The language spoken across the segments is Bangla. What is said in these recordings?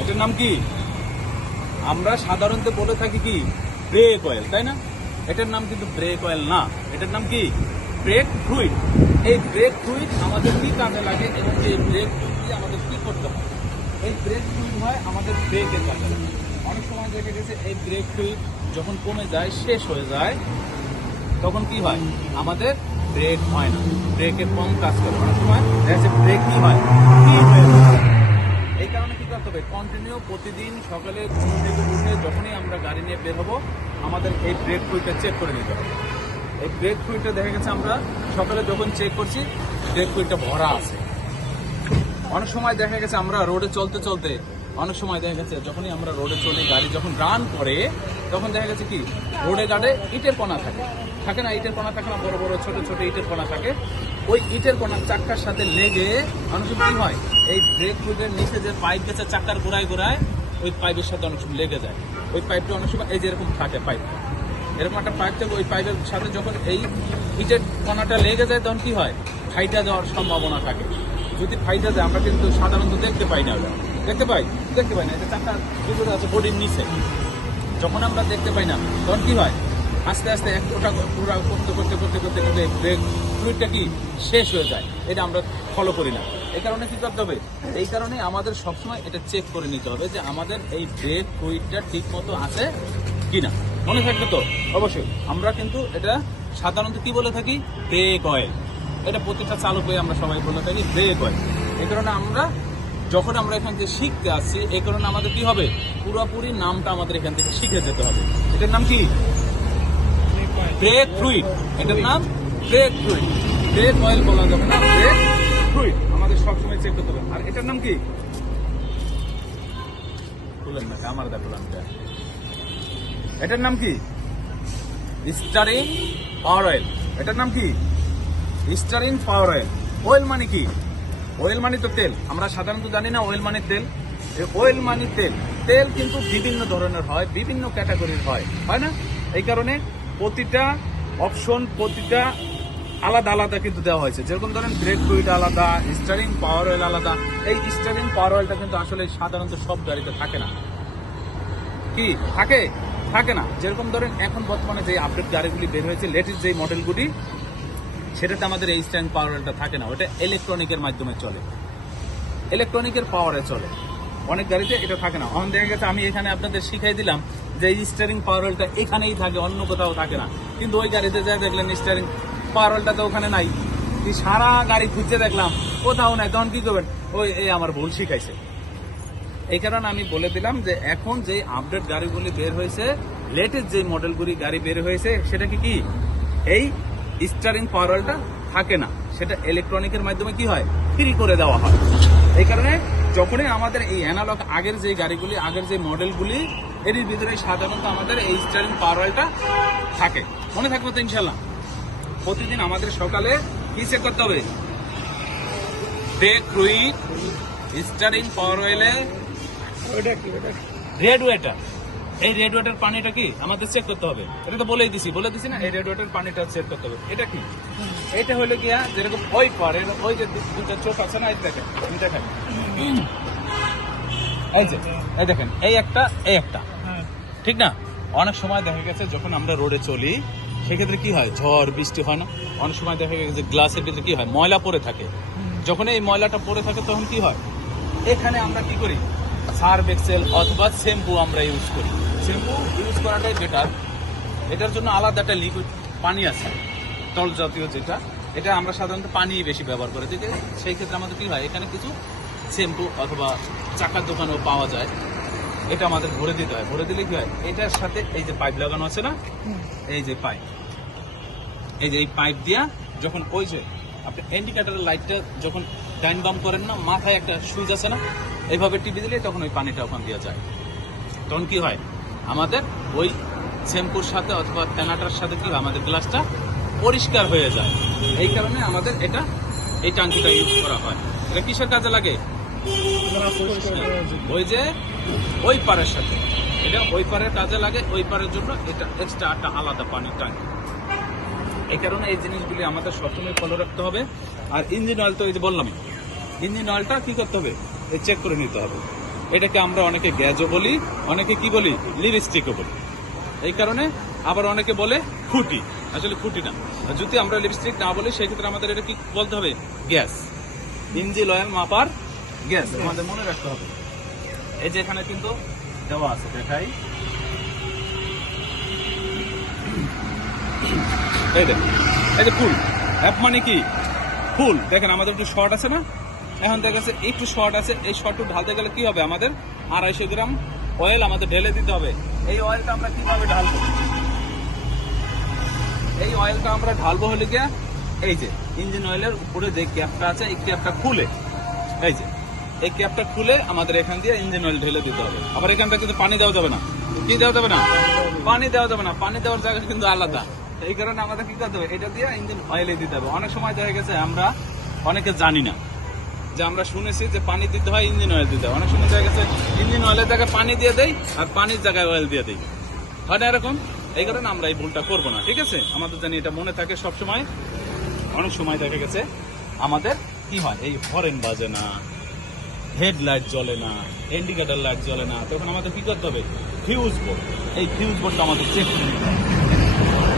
এটার নাম কি? আমরা সাধারণত বলে থাকি কি ব্রেক অয়েল, তাই না? এটার নাম কিন্তু ব্রেক অয়েল না, এটার নাম কি ব্রেক ফ্লুইড। এই ব্রেক ফ্লুইড আমাদের কি কাজে লাগে এবং এই ব্রেক ফ্লুইড দিয়ে আমাদের কি করতে হয়? এই ব্রেক ফ্লুইড হয় আমাদের ব্রেকের কাজে লাগে। অনেক সময় দেখা গেছে এই ব্রেক ফ্লুইড যখন কমে যায়, শেষ হয়ে যায়, তখন কি হয়? আমাদের ব্রেক হয় না, ব্রেকের কম কাজ করে। অনেক সময় দেখা ব্রেক কি হয়, কি হয়ে যায়। এই কারণে কি করতে হবে? কন্টিনিউ প্রতিদিন সকালে ঘুম থেকে উঠে যখনই আমরা গাড়ি নিয়ে বের হবো, আমাদের এই ব্রেক ফ্লুইডটা চেক করে নিতে হবে। এই ব্রেক ফ্লুইডটা দেখা গেছে আমরা সকালে যখন চেক করছি, ব্রেক ফ্লুইডটা ভরা আছে। অনেক সময় দেখা গেছে আমরা রোডে চলতে চলতে, অনেক সময় দেখা গেছে যখনই আমরা রোডে চলে, গাড়ি যখন রান করে, তখন দেখা গেছে কি রোডে গাড়ে ইটের কণা থাকে না? ইটের কণা থাকে না? বড় বড় ছোট ছোট ইটের কণা থাকে। ওই ইটের কণা চাক্কার সাথে লেগে অনেক সময় কি হয়, এই ব্রেক ফ্লুইডের নিচে যে পাইপ গেছে চাক্কার গোড়ায় ওই পাইপের সাথে অনেক সময় লেগে যায়। ওই পাইপটা অনেক সময় এই যে এরকম থাকে, পাইপ এরকম একটা পাইপ থেকে ওই পাইপের সাথে যখন এই ইটের কণাটা লেগে যায়, তখন কি হয়? ফাইটা যাওয়ার সম্ভাবনা থাকে। যদি ফাইটা যায়, আমরা কিন্তু সাধারণত দেখতে পাই না, দেখতে পাই না, এটা চাকা ভিতরে আছে বডির নিচে। যখন আমরা দেখতে পাই না, তখন কি হয়? আস্তে আস্তে এক ওটা পুরো করতে কিন্তু ব্রেক ফ্লুইডটা কি শেষ হয়ে যায়। এটা আমরা ফলো করি না। এই কারণে কি করতে হবে? এই কারণে আমাদের সবসময় এটা চেক করে নিতে হবে যে আমাদের এই ব্রেক ফ্লুইডটা ঠিক মতো আছে কিনা। মনে থাকবে তো? অবশ্যই। আমরা কিন্তু এটা সাধারণত কি বলে থাকি? Break oil. এটা প্রতিটা চালক হয়ে আমরা সবাই বলে থাকি ব্রেক অয়েল। এই কারণে আমরা যখন আমরা এখান থেকে শিখতে আসছি, এই কারণে আমাদের কি হবে? পুরোপুরি নামটা আমাদের এখান থেকে শিখে যেতে হবে। এটার নাম কি? Break fluid. এটার নাম ব্রেক ফ্লুইড। ব্রেক অয়েল বলা যাবে না, ব্রেক ফ্লুইড আমাদের সবসময় চেক করতে হবে। আর এটার নাম কি? বললেন না আমার দেখো নামটা। এটার নাম কি? স্টারিং পাওয়ার অয়েল। এটার নাম কি? স্টারিং পাওয়ার অয়েল। অয়েল মানে কি? অয়েল মানে তো তেল। আমরা সাধারণত জানি না অয়েল মানে তেল। অয়েল মানে তেল। তেল কিন্তু বিভিন্ন ধরনের হয়, বিভিন্ন ক্যাটাগরির হয় না? এই কারণে প্রতিটা অপশন, প্রতিটা আলাদা আলাদা কিন্তু দেওয়া হয়েছে। যেরকম ধরেন ব্রেক ফ্লুইড আলাদা, স্টারিং পাওয়ার অয়েল আলাদা। এই স্টারিং পাওয়ার অয়েলটা কিন্তু আসলে সাধারণত সব গাড়িতে থাকে না। কি থাকে না? যেরকম ধরেন এখন বর্তমানে যে আপডেট গাড়িগুলি বের হয়েছে, লেটেস্ট যে মডেলগুলি, সেটাতে আমাদের এই স্টারিং পাওয়ার অয়েলটা থাকে না। ওটা ইলেকট্রনিকের মাধ্যমে চলে, ইলেকট্রনিকের পাওয়ারে চলে। অনেক গাড়িতে এটা থাকে না। অন দেখা গেছে আমি এখানে আপনাদের শিখাই দিলাম যে এই স্টারিং পাওয়ার অয়েলটা এখানেই থাকে, অন্য কোথাও থাকে না। কিন্তু ওই গাড়িতে যা দেখলেন স্টারিং পাওয়ার অয়েলটা তো ওখানে নাই, সারা গাড়ি খুঁজতে দেখলাম কোথাও নাই, তখন কি করবেন? এই আমার ভুল শিখাইছে। এই কারণে আমি বলে দিলাম যে এখন যে আপডেট গাড়িগুলি বের হয়েছে, লেটেস্ট যে মডেলগুলি গাড়ি বের হয়েছে, সেটা কি এই স্টারিং পাওয়ার অয়েলটা থাকে না। সেটা ইলেকট্রনিকের মাধ্যমে কি হয়? ফ্রি করে দেওয়া হয়। এই কারণে যখনই আমাদের এই অ্যানালগ আগের যে গাড়িগুলি, আগের যে মডেলগুলি, এর ভিতরে সাধারণত আমাদের এই স্টারিং পাওয়ার অয়েলটা থাকে। মনে থাকবে তো ইনশাল্লাহ? প্রতিদিন আমাদের সকালে কি চেক করতে হবে? ব্রেক ফ্লুইড, স্টারিং পাওয়ার অয়েলে রেড ওয়াটার। এই রেড ওয়াটার পানিটা কি আমাদের চেক করতে হবে। এটা তো বলে দিছি না? এই রেড ওয়াটার পানিটা চেক করতে হবে। এটা কি? এটা হলো গিয়া যেরকম ওই যে দুটো চোখ আছে না, এই দেখেন, এই দেখেন, এই একটা ঠিক না? অনেক সময় দেখা গেছে যখন আমরা রোডে চলি, সেক্ষেত্রে কি হয়? ঝড় বৃষ্টি হয় না? অনেক সময় দেখা গেছে গ্লাসের ভিতরে কি হয়? ময়লা পড়ে থাকে। যখন এই ময়লাটা পড়ে থাকে, তখন কি হয়? এখানে আমরা কি করি? সার্ফ এক্সেল অথবা শ্যাম্পু আমরা ইউজ করি। শ্যাম্পু ইউজ করাটাই বেটার। এটার জন্য আলাদা একটা লিকুইড পানি আছে, তল জাতীয় যেটা, এটা আমরা সাধারণত পানি বেশি ব্যবহার করে থাকি। সেই ক্ষেত্রে আমাদের কি হয়? এখানে কিছু শ্যাম্পু অথবা চাকার দোকানেও পাওয়া যায়, এটা আমাদের ভরে দিতে হয়। ভরে দিলে কি হয়? এটার সাথে এই যে পাইপ লাগানো আছে না, এই যে পাইপ, এই পাইপ দিয়া যখন ওই যে আপনি ইন্ডিকেটরের লাইটটা যখন ডাইন বাম করেন না, মাথায় একটা সুইচ আছে না, এইভাবে টিপে দিলে তখন ওই পানিটা ওখান দিয়ে যায়। তখন কি হয়? আমাদের ওই শ্যাম্পুর সাথে অথবা ফেনাটার সাথে কি হয়? আমাদের গ্লাসটা পরিষ্কার হয়ে যায়। এই কারণে আমাদের এই টাঙ্কিটা ইউজ করা হয়। এটা কিসের কাজে লাগে? ওই যে ওই পারের সাথে, এটা ওই পারের কাজে লাগে। ওই পারের জন্য এটা এক্সট্রা একটা আলাদা পানির ট্যাঙ্কি। এই কারণে এই জিনিসগুলি আমাদের সবসময় ফলো রাখতে হবে। আর ইঞ্জিন অয়েল তো এই যে বললামই, ইঞ্জিন অয়েলটা কি করতে হবে, চেক করে নিতে হবে। এটাকে আমরা অনেকে গ্যাজও বলি, অনেকে কি বলি, লিপস্টিকও বলি। এই কারণে আবার অনেকে বলে খুঁটি, আসলে খুঁটি না। আর যদি আমরা লিপস্টিক না বলি সেক্ষেত্রে আমাদের এটা কি বলতে হবে, গ্যাস। ইঞ্জিন অয়েল মাপার গ্যাস আমাদের মনে রাখতে হবে। এই যে এখানে কিন্তু দেওয়া আছে, দেখাই, এই দেখেন, এই যে ফুল, অ্যাপ মানে কি ফুল। দেখেন আমাদের একটু শর্ট আছে না, এখন দেখা যাচ্ছে একটু শর্ট আছে, এই শর্টটু ঢালতে গেলে কি হবে, আমাদের 250 গ্রাম অয়েল আমাদের ঢেলে দিতে হবে। এই অয়েলটা আমরা কিভাবে ঢালবো, এই অয়েলটা আমরা ঢালবো হলে গিয়া এই যে ইঞ্জিন অয়েলের উপরে যে ক্যাপটা আছে, এই ক্যাপটা খুলে, এই যে এই ক্যাপটা খুলে আমাদের এখান দিয়ে ইঞ্জিন অয়েল ঢেলে দিতে হবে। আবার এখানটা কিন্তু পানি দেওয়া যাবে না, কি দেওয়া যাবে না, পানি দেওয়া যাবে না, পানি দেওয়ার জায়গা কিন্তু আলাদা। এই কারণে আমাদের কি করতে হবে, এটা দিয়ে ইঞ্জিন অয়েলে দিতে হবে। অনেক সময় দেখা গেছে আমরা অনেকে জানি না যে, আমরা শুনেছি যে পানি দিতে হয়, ইঞ্জিন অয়েল দিতে হয়। অনেক সময় দেখা গেছে ইঞ্জিন অয়েলের জায়গায় পানি দিয়ে দেয় আর পানির জায়গায় অয়েল দিয়ে দেয়, হয় না এরকম? এই কারণে আমরা এই ভুলটা করবো না, ঠিক আছে? আমাদের জানি এটা মনে থাকে সব সময়। অনেক সময় দেখা গেছে আমাদের কি হয়, এই হরেন বাজে না, হেডলাইট জ্বলে না, ইন্ডিকেটর লাইট জ্বলে না, তখন আমাদের কি করতে হবে, ফিউজ বোর্ড, এই ফিউজ বোর্ডটা আমাদের চেক করে নিতে হবে।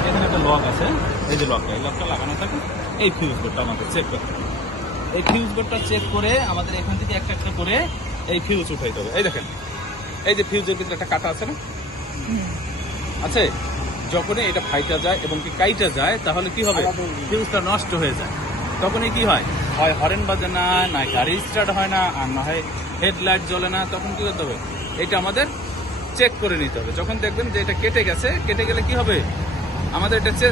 এখানে একটা লক আছে, এই যে লকটা, এই লকটা লাগানো থাকে, এই ফিউজ বোর্ডটা আমাদের চেক করতে হবে। এই ফিউজ বোর্ডটা চেক করে আমাদের এখান থেকে একটা একটা করে এই ফিউজ উঠাইতে হবে। এই দেখেন, এই যে ফিউজের ভিতরে একটা কাটা আছে না, আছে, যখনই এটা ফাইটা যায় এবং কি কাইটা যায় তাহলে কি হবে, ফিউজটা নষ্ট হয়ে যায়। তখনই কি হয়, হয় হরেন বাজে না, না গাড়ি স্টার্ট হয় না, আর না হয় হেডলাইট জ্বলে না। তখন কি করতে হবে, এটা আমাদের চেক করে নিতে হবে। যখন দেখবেন যে এটা কেটে গেছে, কেটে গেলে কি হবে, আমাদের এটা চেঞ্জ